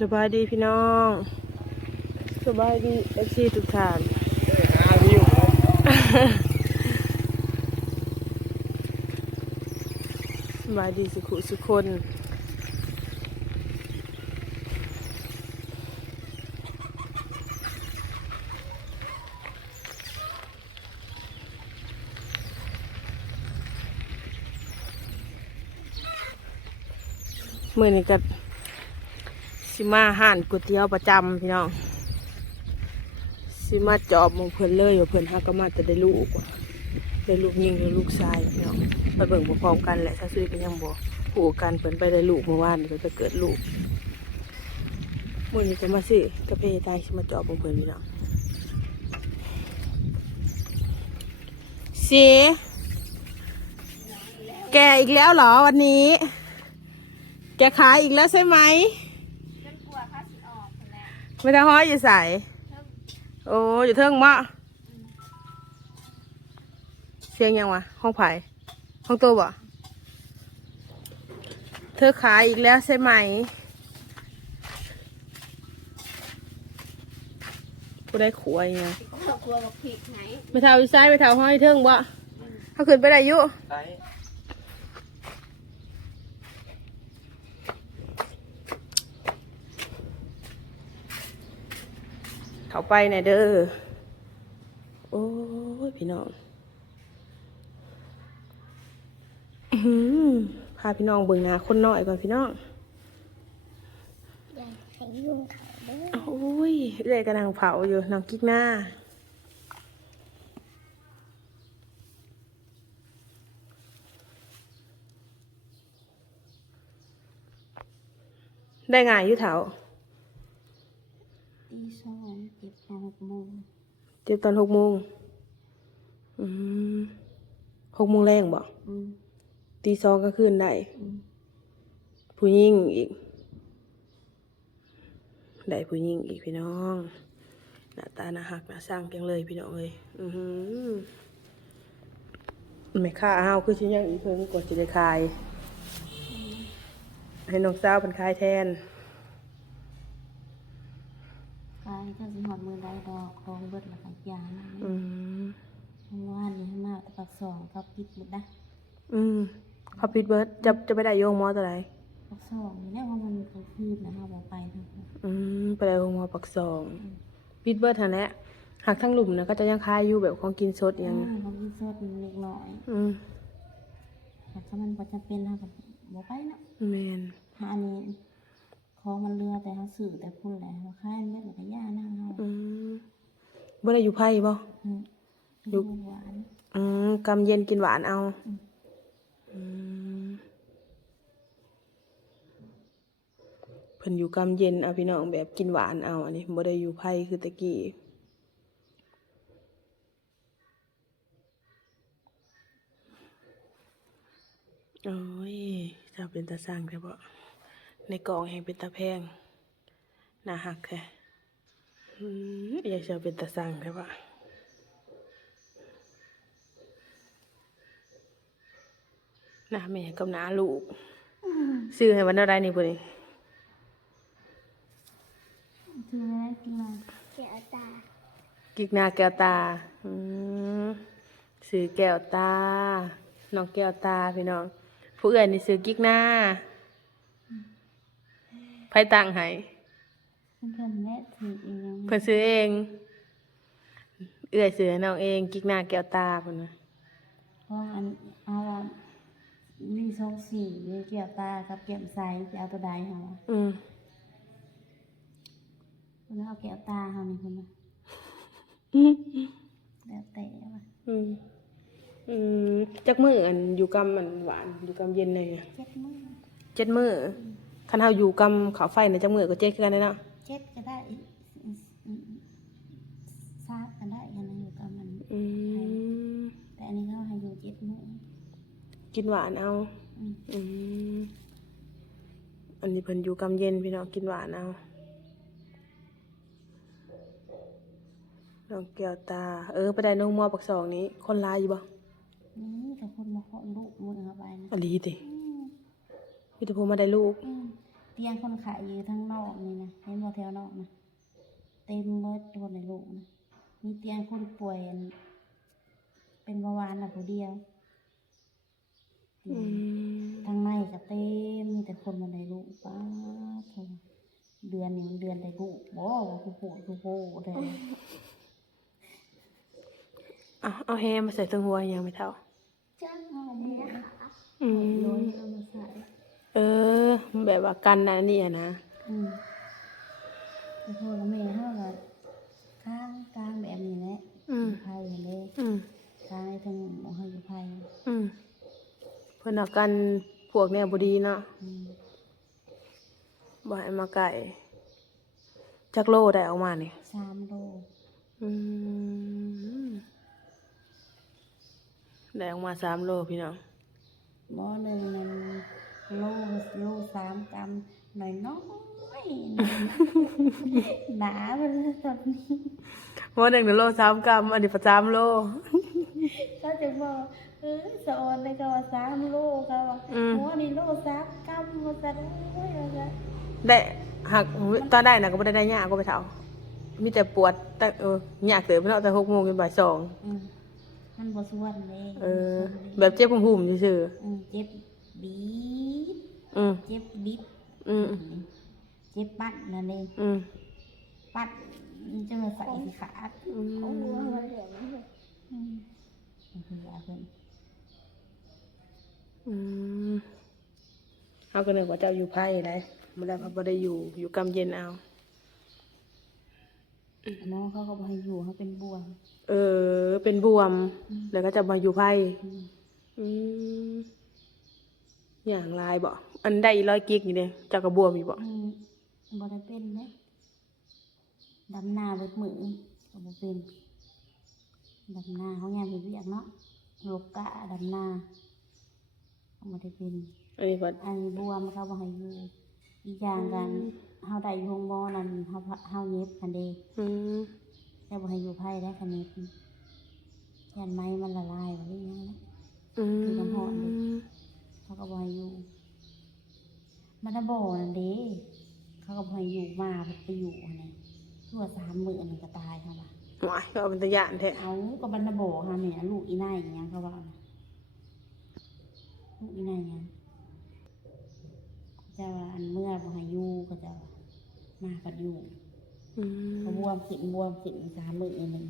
สบายดีพี่น้อง สบายดีเอฟซีทุกท่านหาวิวสบายดีสุขุสุคนมื่อนี้ก็ สิมาห่านก๋วยเตี๋ยวประจำพี่น้องสิมาจอบมองเพิ่นเลยว่าเพิ่นหาก็มาจะได้ลูกว่าได้ลูกยิงหรือลูกชายพี่น้องไปเบิ่งพร้อมกันแหละถ้าซื้อก็ยังบ่ผูกกันเพิ่นไปได้ลูกเมื่อวานเพิ่นไปเกิดลูกมื่อนี้จะมาซื้อกาแฟตายสิมาจอบมองเพิ่นพี่น้องสีแกอีกแล้วเหรอวันนี้ แกขายอีกแล้วใช่ไหม ไม่ได้ห้อยอยู่ใส่โอ้อยู่เทิงมะเสียงยังวะห้องไผ่ห้องตัวบ่เธอขายอีกแล้วใช่ไหมกูได้ขวยไงเขาครัวกับพริกไหนไม่เท่าอยู่ใส่ไม่เท่าห้อยเทิงบ่เขาขึ้นไปได้อยุ ไปไหนเด้อ โอ้ยพี่น้องพาพี่น้องเบิ่งหน้าคนน้อยก่อนพี่น้องอยากให้ยุ่งเขาเด้อโอ้ยเรื่อยกำลังเผาอยู่น้องกิ๊กหน้าได้ไงยู่เถาตีสอง จ็บแปดหกโมงเจ็บตอนหกโมงอืมหกโมงแรงบ่อืมตีสองก็คืนได้ อืมผู้หญิงอีก ได้ผู้หญิงอีกพี่น้องหน้าตาหน้าหักหน้าสร้างจังเลยพี่น้องเอ้ยอือหือไม่ค่าอ้าวคือชิ้นยังอีกเพิ่งกดจะได้คาย ให้น้องสาวเป็นคายแทน กายก็สิหอดมือได้ดอกคองเบิดแล้วก็ยานะอืมเมื่อวานนี้ให้มาแต่ปักสองเขาปิดหมดนะอืมเขาปิดเบิร์ดจะจะไปได้โยงหมอตัวไหนปักสองนี่แหละว่ามันกลางคืนนะเราบอกไปนะอืมไปได้โยงหมอปักสองปิดเบิร์ดทันแหละหากทั้งหลุมนะก็จะยังคายอยู่แบบของกินสดอย่างเขาพิดสดมันเล็กน้อยอืมแต่ถ้ามันบ่จะเป็นเราก็บอกไปเนาะแมน หาอันนี้ ของมันเรือแต่เขาสื่อแต่พูดแหละว่าค่ายเม็ดแล้วก็ย่านั่งเขาอืมบ่ได้อยู่ไพ่บ่อืมยุยุหวานอืมกำเย็นกินหวานเอาอืมเพิ่นอยู่กำเย็นเอาพี่น้องแบบกินหวานเอา อันนี้บ่ได้อยู่ไพ่คือตะกี้โอ้ยเจะเป็นตาสร้างแต่บ่ ในกล่องแห่งเป็นตาแพงน่าหักแค่อืมอยากจะเป็นตาสร้างแต่บ่หน้าแม่กับหน้าลูกซื้อให้วันเท่าไรนี่พุ่นนี่คืออะไรกินมาเขียวตากิกหน้าแก้วตาอืมซื้อแก้วตาน้องแก้วตาพี่น้อง ผู้อื่นนี่ซื้อกิกหน้า ไพ่ตังให้เพื่อนแม่ถือเองเพิ่นซื้อเอง เอื้อยซื้อให้น้องเอง กิกหน้าแก้วตาพุ่นนะเพราะอันเอาว่ามีทรงสีมีเกี่ยวตากับเกี่ยมใสจะเอาตัวใดเหรออืมคนเอาแก้วตาเหรอนี่คนน่ะแล้วแต่ว่าอืมอืมจักมืออันอยู่กำมันหวานอยู่กำเย็นเลยเจ็ดมือเจ็ดมือ คันเฮาอยู่กำเขาไฟในจักมือก็เจ็ดคือกันเลยเนาะเจ็ดก็ได้ซาบก็ได้กันนะอยู่กับมันอืมแต่อันนี้เขาให้อยู่เจ็ดมือกินหวานเอาอืมอืมอันนี้เพิ่นอยู่กำเย็นพี่น้องกินหวานเอาน้องแก้วตา เออไปได้น้องมอปักสองนี้ คนร้ายอยู่บ่นี่แต่คนมาขอลูกมือเอาไปนะอลีติอืมพี่ตะพูมาได้ลูกอืม เตียงคนขายอยู่ทั้งนอกนี่นะเห็นบ่แถวนอกนะเต็มเบิดคนในลูกนะมีเตียงคนป่วยอันเป็นเบาหวานน่ะผู้เดียวอืมทางในก็เต็มมีแต่คนมาได้ลูกป้าโถเดือนนี้มันเดือนได้ลูกบ่ว่ากูปวดกูโปได้เอาเอาแฮมาใส่ตรงหัวยังไม่เท่าจ้าเอาแม่ค่ะอืมโยนเอามาใส่ เออ แบบว่ากันนะนี่อะนะอืมแต่พ่อกับแม่เฮาก็ข้างกลางแบบนี้แหละอืมอยู่ไผเลยอืมกลางให้ทั้งหมอเฮาอยู่ไผอืมเพิ่นเอากันพวกแนวบดีเนาะอืมบ่ให้มาไก่จักโลได้ออกมานี่สามโลอืมได้ออกมาสามโลพี่น้อง หมอหนึ่งนั่น โลโลสามกรัมหน่อยน้อยหนาไปเลยตอนนี้หมอหนึ่งเดี๋ยวโลสามกรัมอันนี้ประสามโลก็จะบอกเออสอนเลยก็ว่าสามโลก็ว่าอืมหมอนี่โลสามกรัมมาซะโอ้ยว่าซะได้หักตอนได้น่ะก็บ่ได้ได้ยากก็ไปเท่ามีแต่ปวดแต่เออยากเติบไปเนาะแต่หกโมงจนบ่ายสองอืมมันบ่ส่วนเลยเออ แบบเจ็บหุ่มๆซื่ออืมเจ็บบีบๆ อืมเจ็บบิดอืมเจ็บปัดนั่นเองอืมปัดมันจะมาใส่สิขาดอืมโอ้ยอืมเฮียเพิ่นอืมเอาก็นึกว่าเจ้าอยู่ไพ่ได้บ่ได้เพราะบ่ได้อยู่อยู่กำเย็นเอาน้องเขาก็บ่ให้อยู่เขาเป็นบวม เออ เป็นบวม แล้วก็จะมาอยู่ไพ่อืมอืมอย่างลายบ่อั นได้อีร้อยกิกนี่เด้เจ้าก็บวมอีกบ่อืมบ่ได้เป็นเด้ดำหน้าเบิดมือก็บ่เป็นดำหน้าเขาแง่ไปเวียกเนาะโลกกะดำหน้าเขาบ่ได้เป็น อันนี้บ่อันบวมเขาบ่ให้อยู่อีกอย่างกันเฮาได้อยู่โรงหมอนั่นเฮาเฮาเย็บคันเดอืมแต่บ่ให้อยู่ไผได้คันนี้ยันไม้มันละลายว่าอีหยังนะ อืมคือน้ำหอมดิเขาก็บ่ให้อยู่ มันน่ะบ่นั่นเด้เขาก็บ่ให้อยู่มาเพิ่นไปอยู่หั่นน่ะชั่วสามมื้อนึงก็ตายค่ะว่าหวายก็เป็นตะยานแท้เอาก็บันน่ะบ่หาแม่ลูกอีนายอีหยังเขาว่าน่ะลูกอีนายหยังจะว่าอันเมื่อบ่ให้อยู่ก็จะว่ามาก็อยู่อืมก็บวมขึ้นบวมขึ้นสามมื้อนึง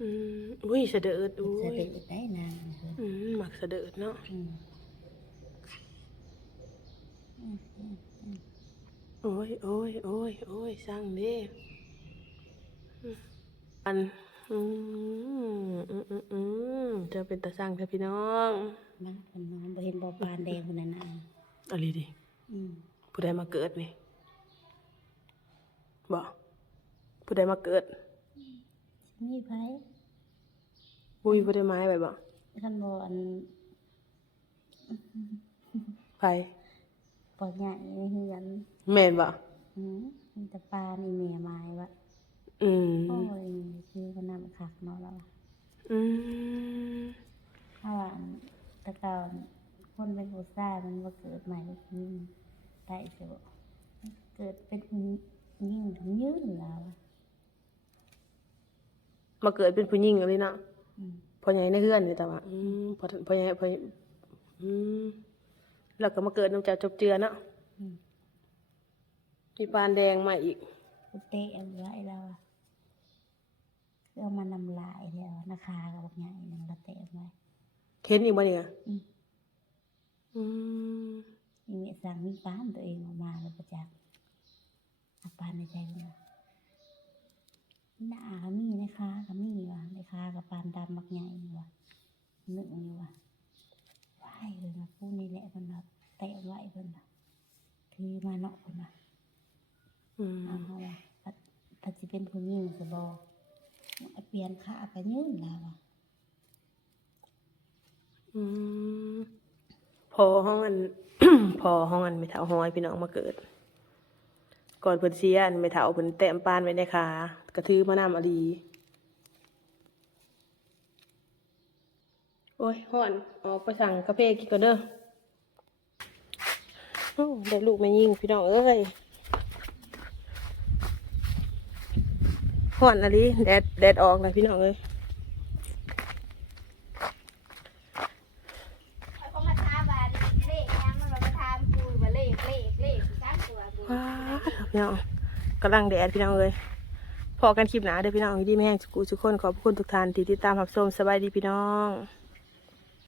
อืมอุ้ยเสะเดิดอุ้สะยดึกได้นางเพิ่นอืมหมักเสะเดิดเนาะอืมอืมอืมอืม โอ้ยโอ้ยโอ้ยโอ้ยสร้างเด้อืมอันอืมอืมอืมอืมจะเป็นตาสร้างเถอะพี่น้องมันเพิ่นนอนบ่เห็นบ่ปานแดงคนนั้นน่ะเอะไรดิอืมผู้ใดมาเกิดนี่บอกผู้ใดมาเกิดมีไผบุยผู้ใดมาให้ไปบอกคันบ่อันไปป อดใหญ่เฮือนแม่นบอกอืมมีแต่ปลานี่แม่ไม้วะอืมโอ้ยคือมันนำคักเนาะแล้วอะอืมถ้าว่าอันแตะเกอนคนเป็นผู้ชายมันบ่เกิดใหม่ก็คือได้สิบ่เกิดเป็นผู้หญิงถึงยืนแล้วอะมาเกิดเป็นผู้หญิงเลยเนาะอืมพ่อใหญ่ในเฮือนนี่แต่ว่าอืมพ่อพ่อใหญ่พ่ออืม แล้วก็มาเกิดน้ำจากจบเจือเนาะอืม มีปานแดงมาอีก กูเตะเอาไว้แล้วอะคือเอามานำลายแล้วนาคากับบักใหญ่นึงละเตะเอาไว้เข็นอีกบ่เนี่ยอืมอืมมีเมียสั่งมีปานตัวเองออกมาแล้วประจักษ์เอาปานในใจมันว่าหน้าก็มีนะคะก็มีว่ะนะคะกับปานดำบักใหญ่อยู่ว่ะนึกอยู่ว่ะ ไหวเลยนะผู้นี่แหละเพิ่นว่าเตะไว้เพิ่นว่าถือมาเนาะเพิ่นว่าอืมเอาเขาว่าถ้าถ้าสิเป็นผู้หญิงสิบ่เปลี่ยนขาก็ยืนแล้วว่ะอืมพอห้องอัน พอห้องอันไม่เท่าห้อยพี่น้องมาเกิด ก่อนเพิ่นเสียอันไม่เท่าเพิ่นแต้มปานไว้ในขากระทือมานำอดี โอ้ยฮ้อน ออกไปสั่งกาแฟกินก่อนเด้อโอ้ได้ลูกไม่ยิ่งพี่น้องเอ้ยห่อนอะไรแดดแดดออกเลยพี่น้องเอ้ยเขามาทาบานเลขยังมันมาทามกูว่าเลขเลขเลขสามตัวกูว้าวพี่น้องกำลังแดดพี่น้องเอ้ยพอกันคลิปหนาเด้อพี่น้องอยู่ดีไม่แห้งสุกุทุกคนขอบคุณทุกท่านที่ติดตามรับชมสบายดีพี่น้อง